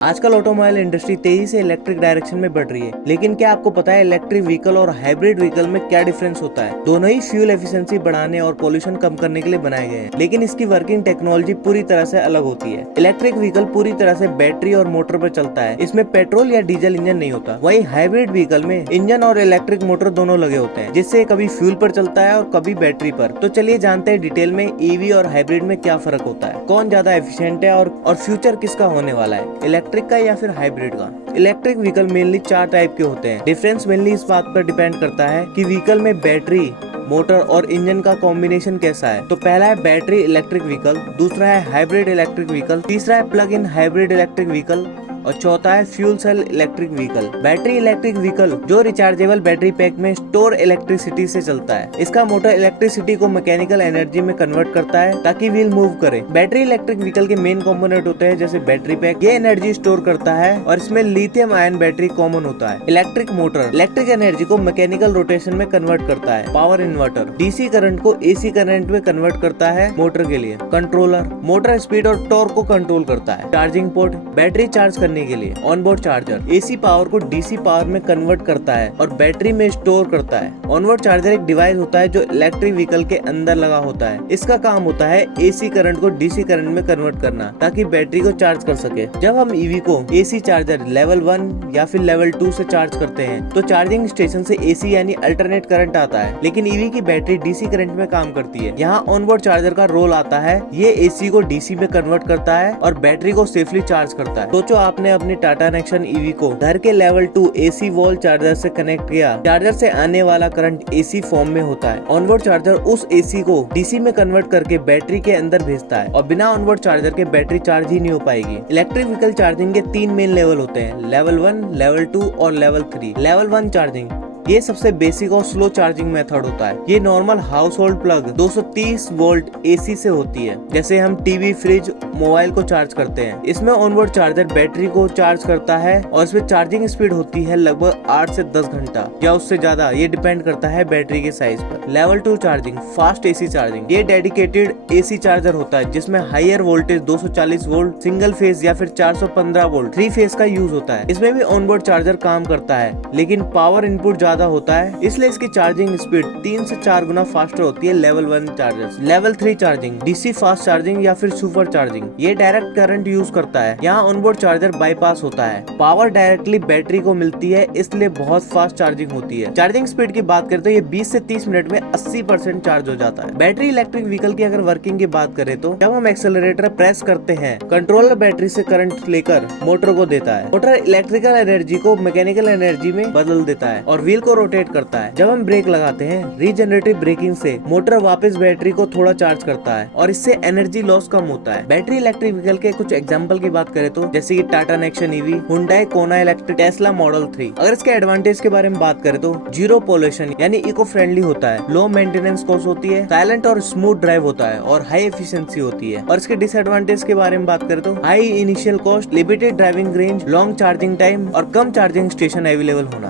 आजकल automobile industry तेजी से इलेक्ट्रिक डायरेक्शन में बढ़ रही है, लेकिन क्या आपको पता है इलेक्ट्रिक व्हीकल और हाइब्रिड व्हीकल में क्या डिफरेंस होता है। दोनों ही फ्यूल एफिशिएंसी बढ़ाने और पोल्यूशन कम करने के लिए बनाए गए हैं, लेकिन इसकी वर्किंग टेक्नोलॉजी पूरी तरह से अलग होती है। इलेक्ट्रिक व्हीकल पूरी तरह से बैटरी और मोटर पर चलता है, इसमें पेट्रोल या डीजल इंजन नहीं होता। वहीं हाइब्रिड व्हीकल में इंजन और इलेक्ट्रिक मोटर दोनों लगे होते हैं, जिससे कभी फ्यूल पर चलता है और कभी बैटरी पर। तो चलिए जानते हैं डिटेल में ईवी और हाइब्रिड में क्या फर्क होता है, कौन ज्यादा एफिशिएंट है और फ्यूचर किसका होने वाला है, इलेक्ट्रिक का या फिर हाइब्रिड का। इलेक्ट्रिक व्हीकल मेनली 4 टाइप के होते हैं। डिफरेंस मेनली इस बात पर डिपेंड करता है कि व्हीकल में बैटरी, मोटर और इंजन का कॉम्बिनेशन कैसा है। तो पहला है बैटरी इलेक्ट्रिक व्हीकल, दूसरा है हाइब्रिड इलेक्ट्रिक व्हीकल, तीसरा है plug in hybrid electric vehicle और चौथा है fuel cell electric vehicle. Battery electric vehicle जो रिचार्जेबल बैटरी पैक में स्टोर इलेक्ट्रिसिटी से चलता है। इसका मोटर इलेक्ट्रिसिटी को मैकेनिकल एनर्जी में कन्वर्ट करता है ताकि व्हील मूव करे। बैटरी इलेक्ट्रिक व्हीकल के मेन कंपोनेंट होते हैं जैसे बैटरी पैक, ये एनर्जी स्टोर करता है और इसमें लिथियम आयन बैटरी कॉमन होता है। इलेक्ट्रिक मोटर इलेक्ट्रिक एनर्जी को मैकेनिकल रोटेशन में कन्वर्ट करता है। पावर इन्वर्टर डीसी करंट को एसी करंट में कन्वर्ट करता है मोटर के लिए। कंट्रोलर मोटर स्पीड और टॉर्क को कंट्रोल करता है। चार्जिंग पोर्ट बैटरी चार्ज करने के लिए। ऑनबोर्ड चार्जर एसी पावर को डीसी पावर में कन्वर्ट करता है और बैटरी में स्टोर करता है। ऑनबोर्ड चार्जर एक डिवाइस होता है जो इलेक्ट्रिक व्हीकल के अंदर लगा होता है। इसका काम होता है एसी करंट को डीसी करंट में कन्वर्ट करना ताकि बैटरी को चार्ज कर सके। जब हम ईवी को एसी चार्जर लेवल 1 या फिर लेवल 2 से चार्ज करते हैं तो चार्जिंग स्टेशन से एसी यानी अल्टरनेट करंट आता है, लेकिन ईवी की बैटरी डीसी करंट में काम करती है। यहाँ ऑनबोर्ड चार्जर का रोल आता है, ये एसी को डीसी में कन्वर्ट करता है और बैटरी को सेफली चार्ज करता है। सोचो आपने अपनी टाटा नेक्सन ईवी को घर के लेवल 2 एसी वॉल चार्जर से कनेक्ट किया। चार्जर से आने वाला करंट एसी फॉर्म में होता है। ऑनबोर्ड चार्जर उस एसी को डीसी में कन्वर्ट करके बैटरी के अंदर भेजता है और बिना ऑनबोर्ड चार्जर के बैटरी चार्ज ही नहीं हो पाएगी। इलेक्ट्रिक व्हीकल चार्जिंग के 3 मेन लेवल होते हैं, लेवल 1, लेवल 2 और लेवल 3। लेवल 1 चार्जिंग ये सबसे बेसिक और स्लो चार्जिंग मेथड होता है। ये normal house hold plug 230 volt AC से होती है, जैसे हम टीवी, फ्रिज, मोबाइल को चार्ज करते हैं। इसमें ऑनबोर्ड चार्जर बैटरी को चार्ज करता है और इसमें चार्जिंग स्पीड होती है लगभग 8 से 10 घंटा या उससे ज्यादा, ये डिपेंड करता है बैटरी के साइज पर। Level 2 charging fast AC charging, ये डेडिकेटेड एसी चार्जर होता है जिसमें higher voltage 240 volt single phase या फिर 415 वोल्ट 3 फेज का यूज होता है। इसमें भी ऑनबोर्ड चार्जर काम करता है, लेकिन पावर इनपुट ज्यादा होता है, इसलिए इसकी चार्जिंग स्पीड 3 से 4 गुना फास्टर होती है level 1 charger. Level 3 charging DC fast charging या फिर सुपर चार्जिंग, ये डायरेक्ट करंट यूज करता है। यहाँ ऑनबोर्ड चार्जर बाईपास होता है, पावर डायरेक्टली बैटरी को मिलती है, इसलिए बहुत फास्ट चार्जिंग होती है। चार्जिंग स्पीड की बात करें तो ये 20 से 30 मिनट में 80% चार्ज हो जाता है। बैटरी इलेक्ट्रिक व्हीकल की अगर वर्किंग की बात करें तो जब हम एक्सेलरेटर प्रेस करते हैं, कंट्रोलर बैटरी से करंट लेकर मोटर को देता है। मोटर इलेक्ट्रिकल एनर्जी को मैकेनिकल एनर्जी में बदल देता है और व्हील को रोटेट करता है। जब हम ब्रेक लगाते हैं, रीजनरेटिव ब्रेकिंग से मोटर वापस बैटरी को थोड़ा चार्ज करता है और इससे एनर्जी लॉस कम होता है। बैटरी इलेक्ट्रिक व्हीकल के कुछ एग्जांपल की बात करें तो जैसे कि टाटा नेक्सन ईवी, हुंडई कोना इलेक्ट्रिक, टेस्ला मॉडल 3। अगर इसके एडवांटेज के बारे में बात करें तो जीरो पोल्यूशन यानी इको फ्रेंडली होता है, लो मेंटेनेंस कॉस्ट होती है, साइलेंट और स्मूथ ड्राइव होता है और हाई एफिशिएंसी होती है। और इसके डिसएडवांटेज के बारे में बात करें तो high initial cost, limited driving range, long charging time और कम चार्जिंग स्टेशन अवेलेबल होना।